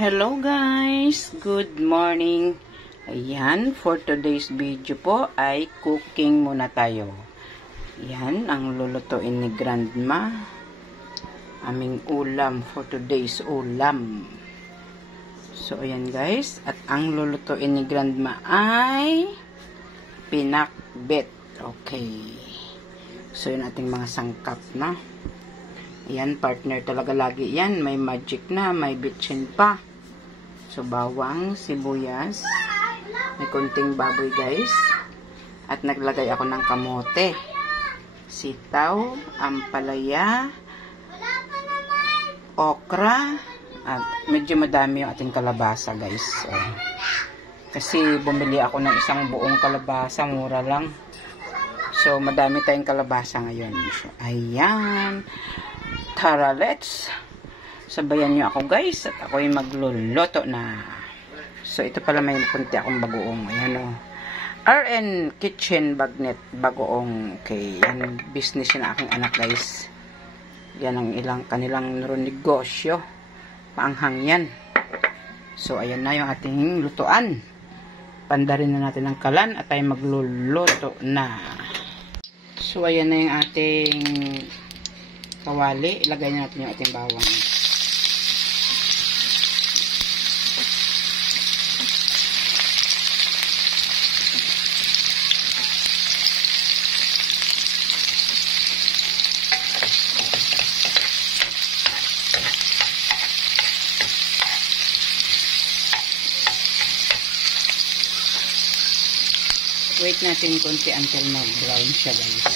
Hello guys! Good morning! Ayan, for today's video po ay cooking muna tayo. Ayan, ang lulutuin ni Grandma. Aming ulam for today's ulam. So, ayan guys. At ang lulutuin ni Grandma ay pinakbet. Okay. So, yun ating mga sangkap na. Ayan, partner talaga lagi yan. May magic na, may bitchin pa. So, bawang, sibuyas. May konting baboy guys. At naglagay ako ng kamote. Sitaw, ampalaya, okra, at medyo madami yung ating kalabasa guys. So, kasi bumili ako ng isang buong kalabasa, mura lang. So, madami tayong kalabasa ngayon. So, ayan. Tara, let's sabayan nyo ako guys. At ako'y magluluto na. So, ito pala may punti akong bagoong. Ayan o. RN Kitchen Bagnet bagoong. Okay, yan business yun aking anak guys. Yan ang kanilang negosyo. Paanghang yan. So, ayan na yung ating lutuan. Pandarin na natin ang kalan at tayo magluluto na. So, ayan na yung ating kawali. Ilagay natin yung ating bawang. Wait natin konti until mag-brown siya guys.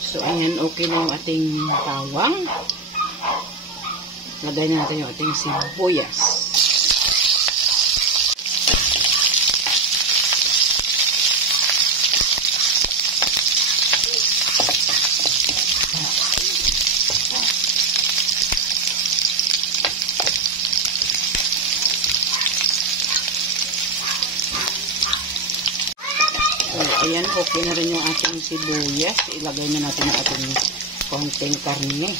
So, ayan, okay na yung ating bawang. Lagay natin yung ating sibuyas. Ayan, okay na rin yung ating sibuyas. Ilagay na natin ang ating konting karne.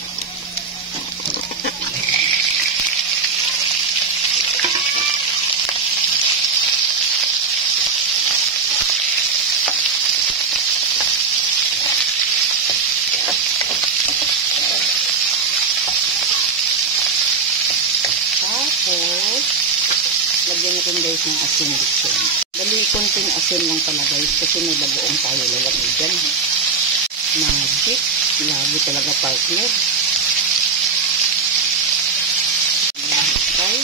Tapos, lagyan natin guys ng asin dito. Dali, konting asin lang pala guys kasi may bagoong tayo lalagay dyan. Magic. Lagi talaga partner. Lagay.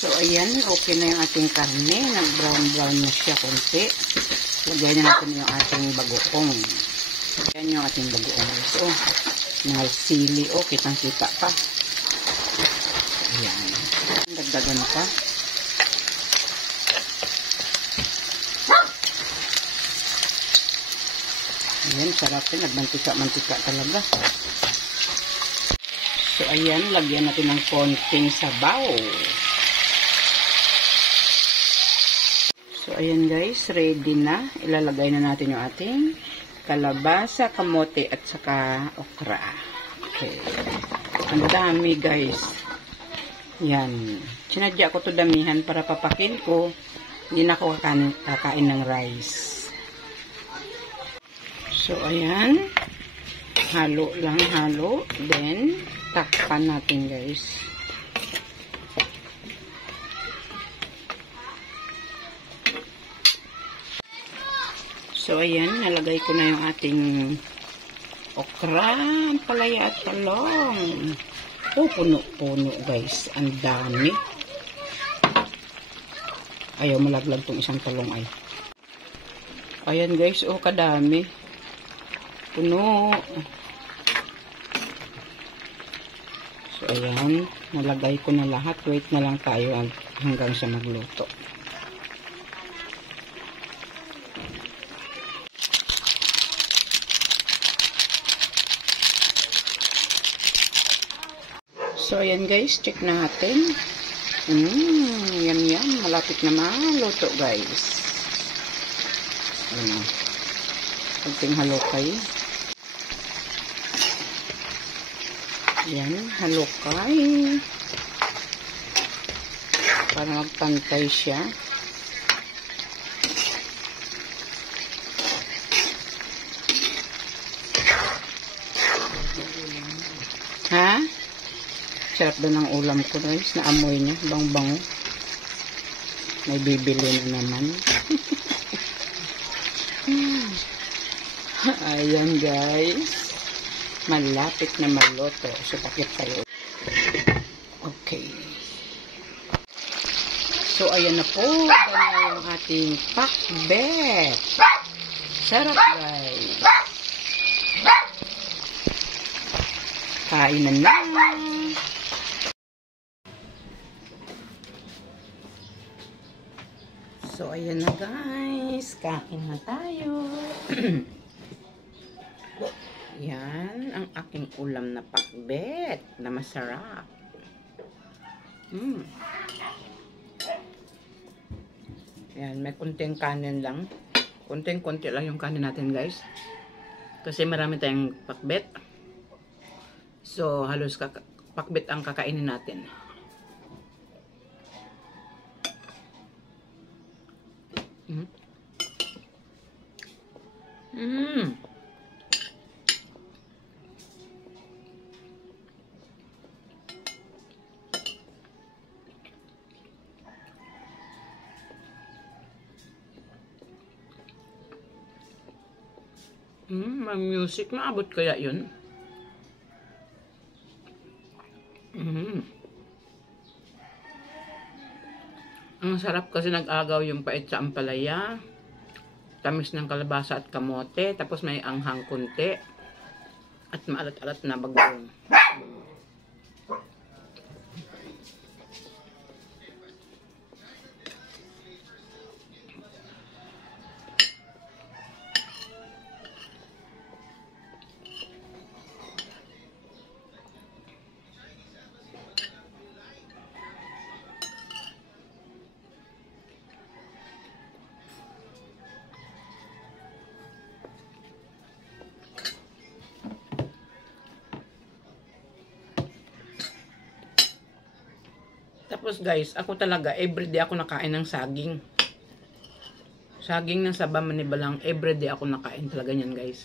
So, ayan. Okay na yung ating karne. Nag-brown-brown na siya konti. Lagyan natin yung ating bagoong. Yan yung ating bagoong. So, sili. Oh, kitang-kita pa. Ayan. Dagdagan pa. Ayan, sarap yun. Nagmantika-mantika talaga. So, ayan. Lagyan natin ng konting sabaw. So, ayan guys, ready na. Ilalagay na natin yung ating kalabasa, kamote, at saka okra. Okay. Ang dami guys. Yan. Sinadya ko to damihan para papakin ko. Hindi na ako kakain ng rice. So, ayan. Halo lang, halo. Then, takpan natin guys. So, ayan, nalagay ko na yung ating okra, palaya at talong. Oh, puno-puno guys. Ang dami. Ayaw malaglag tong isang talong ay. Ayan guys, oh, kadami. Puno. So, ayan, nalagay ko na lahat. Wait na lang tayo hanggang sa magluto. So, ayan guys, check natin. Yum. Malapit na maluto guys. Ayan. Kunting halukay. Ayan, halukay. Para magpantay siya. Ha? Sarap doon ang ulam ko guys. Naamoy niya. Bang-bango. May bibili na naman. Ayan guys. Malapit na maluto. So, takip tayo. Okay. So, ayan na po. Ganyan yung ating pakbet. Sarap guys. Kain na. So, ayan na guys. Kain na tayo. Yan ang aking ulam na pakbet na masarap. Yan, may kunting kanin lang. Kunting-kunti lang yung kanin natin guys. Kasi marami tayong pakbet. So, halos pakbet ang kakainin natin. May music. Maabot kaya yun? Ang sarap kasi nag-agaw yung pait sa ampalaya. Tamis ng kalabasa at kamote. Tapos may anghang kunti. At maalat-alat na bagong. Tapos guys, ako talaga, everyday ako nakain ng saging. Saging ng Saba Manibalang, everyday ako nakain talaga niyan guys.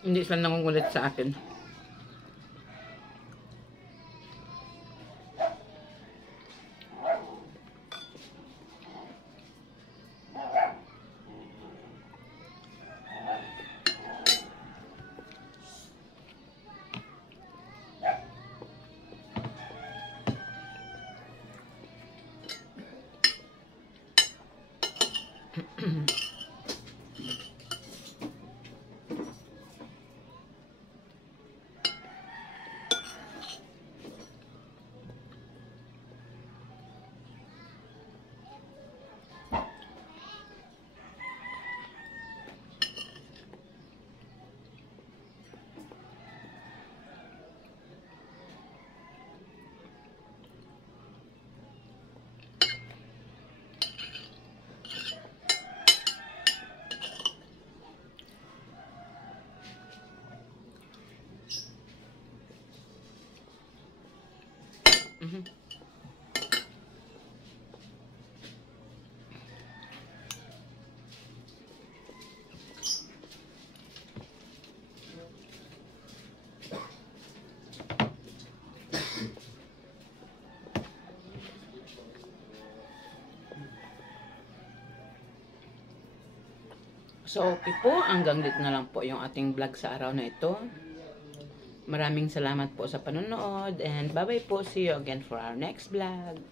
Hindi sila nangungulit sa akin. So, okay po. Hanggang dito na lang po yung ating vlog sa araw na ito. Maraming salamat po sa panonood. And bye-bye po. See you again for our next vlog.